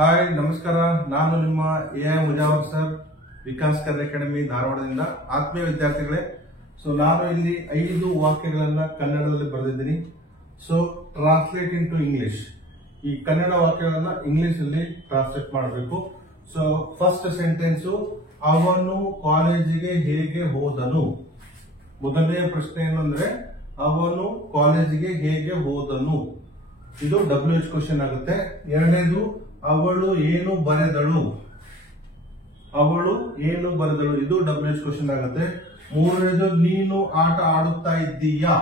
Hi ನಮಸ್ಕಾರ. ನಾನು ನಿಮ್ಮ ಎಐ ಮುಜಾವರ್ ಸರ್, ವಿಕಾಸ್ ಕರ್ ಅಕಾಡೆಮಿ ಧಾರವಾಡದಿಂದ. ಆತ್ಮೀಯ ವಿದ್ಯಾರ್ಥಿಗಳೇ, ಸೊ ನಾನು ಇಲ್ಲಿ 5 ವಾಕ್ಯಗಳನ್ನ ಕನ್ನಡದಲ್ಲಿ ಬರೆದಿದ್ದೀನಿ. So translate in to English. ಈ ಕನ್ನಡ ವಾಕ್ಯಗಳನ್ನ ಇಂಗ್ಲಿಷ್ ಅಲ್ಲಿ ಟ್ರಾನ್ಸ್ಲೇಟ್ ಮಾಡಬೇಕು. ಸೊ ಫಸ್ಟ್ ಸೆಂಟೆನ್ಸ್, ಅವನು ಕಾಲೇಜಿಗೆ ಹೇಗೆ ಹೋದನು. ಮೊದಲನೆಯ ಪ್ರಶ್ನೆ ಏನಂದ್ರೆ, ಅವನು ಕಾಲೇಜಿಗೆ ಹೇಗೆ ಹೋದನು. ಇದು WH ಕ್ವಶನ್ ಆಗುತ್ತೆ. ಎರಡನೇದು, ಅವಳು ಏನು ಬರೆದಳು. ಅವಳು ಏನು ಬರೆದಳು, ಇದು WH ಕ್ವಶನ್ ಆಗುತ್ತೆ. ಮೂರನೇದು, ನೀನು ಆಟ ಆಡುತ್ತಾ ಇದ್ದೀಯಾ.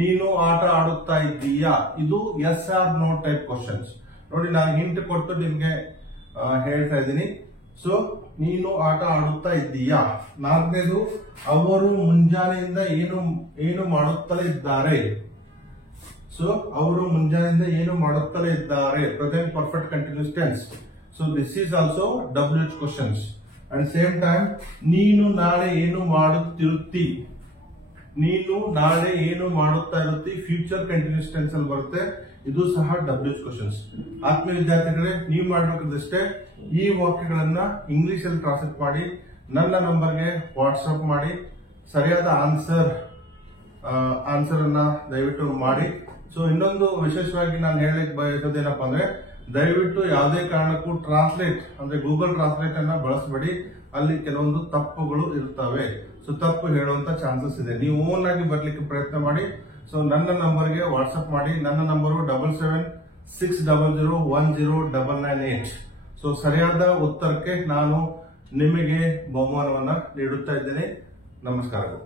ನೀನು ಆಟ ಆಡುತ್ತಾ ಇದ್ದೀಯಾ, ಇದು yes or no type questions. ನೋಡಿ, ನಾನು ಹಿಂಟ್ ಕೊಟ್ಟು ನಿಮ್ಗೆ ಹೇಳ್ತಾ ಇದ್ದೀನಿ. ಸೊ ನೀನು ಆಟ ಆಡುತ್ತಾ ಇದ್ದೀಯಾ. ನಾಲ್ಕನೇದು, ಅವರು ಮುಂಜಾನೆಯಿಂದ ಏನು ಮಾಡುತ್ತಲೇ ಇದ್ದಾರೆ. ಸೊ ಅವರು ಮುಂಜಾನೆಯಿಂದ ಏನು ಮಾಡುತ್ತಲೇ ಇದ್ದಾರೆ, present perfect continuous tense. So this is also WH questions. And same time, ನೀನು ನಾಳೆ ಏನು ಮಾಡುತ್ತಿರುತ್ತಿ. ನೀನು ನಾಳೆ ಏನು ಮಾಡುತ್ತಾ ಇರುತ್ತಿ, ಫ್ಯೂಚರ್ ಕಂಟಿನ್ಯೂಸ್ ಟೆನ್ಸ್ ಅಲ್ಲಿ ಬರುತ್ತೆ. ಇದು ಸಹ WH ಕ್ವಶನ್ಸ್. ಆತ್ಮೀಯ ವಿದ್ಯಾರ್ಥಿಗಳೇ, ನೀವು ಮಾಡಬೇಕಾದಷ್ಟೇ ಈ ವಾಕ್ಯಗಳನ್ನ ಇಂಗ್ಲಿಷ್ ಅಲ್ಲಿ ಟ್ರಾನ್ಸ್ಲೇಟ್ ಮಾಡಿ ನನ್ನ ನಂಬರ್ಗೆ ವಾಟ್ಸ್ಆಪ್ ಮಾಡಿ. ಸರಿಯಾದ ಆನ್ಸರ್ ಅನ್ನ ದಯವಿಟ್ಟು ಮಾಡಿ. ಸೊ ಇನ್ನೊಂದು ವಿಶೇಷವಾಗಿ ನಾನು ಹೇಳಲಿಕ್ಕೆ ಬಯಸೋದೇನಪ್ಪ ಅಂದ್ರೆ, ದಯವಿಟ್ಟು ಯಾವುದೇ ಕಾರಣಕ್ಕೂ ಟ್ರಾನ್ಸ್ಲೇಟ್ ಅಂದ್ರೆ ಗೂಗಲ್ ಟ್ರಾನ್ಸ್ಲೇಟ್ ಅನ್ನ ಬಳಸಬೇಡಿ. ಅಲ್ಲಿ ಕೆಲವೊಂದು ತಪ್ಪುಗಳು ಇರ್ತವೆ. ಸೊ ತಪ್ಪು ಹೇಳುವಂತ ಚಾನ್ಸಸ್ ಇದೆ. ನೀವು ಓನ್ ಆಗಿ ಬರ್ಲಿಕ್ಕೆ ಪ್ರಯತ್ನ ಮಾಡಿ. ಸೊ ನನ್ನ ನಂಬರ್ಗೆ ವಾಟ್ಸ್ಆಪ್ ಮಾಡಿ. ನನ್ನ ನಂಬರು 7760010998. ಸೊ ಸರಿಯಾದ ಉತ್ತರಕ್ಕೆ ನಾನು ನಿಮಗೆ ಬಹುಮಾನವನ್ನ ನೀಡುತ್ತಾ ಇದ್ದೇನೆ. ನಮಸ್ಕಾರಗಳು.